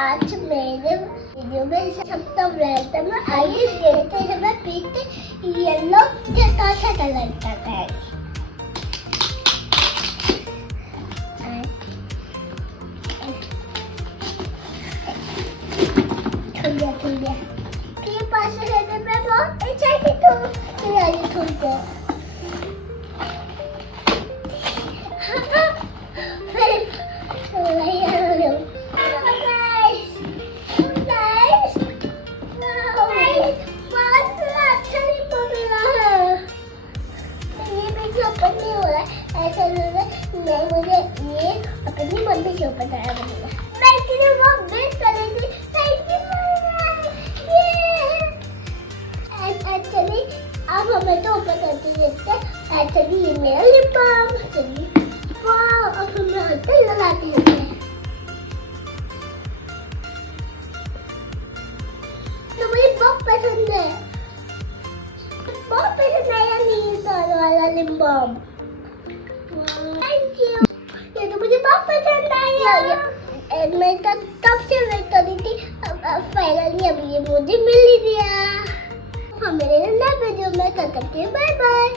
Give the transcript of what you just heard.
आज मेरे वीडियो में सबका वेलकम है। आइए देखते हैं मैं पीछे येलो छोटा सा कलर का है। थोड़ा के पास रहने में बहुत एक्साइटेड हूँ। चलिए थोड़ा ऐसा लग रहा है मैं मुझे ये अपनी मम्मी के ऊपर डाल दूंगा। मैं इसलिए वो मिस कर रही थी। थैंक यू एक्चुअली अब हमें तो ऊपर करते देखते हैं। एक्चुअली ये मेरा लिप बाम। चलिए वाह अब हम हाथ पे लगाते हैं। तो मुझे बहुत पसंद है। बहुत पसंद आया नील वाला लिप बाम। Thank you. ये तो मुझे बहुत पसंद आया। मैं तब से वेट कर रही थी। फाइनली अब ये मुझे मिल ही गया। हम मेरे नए वीडियो में करते हैं। Bye bye.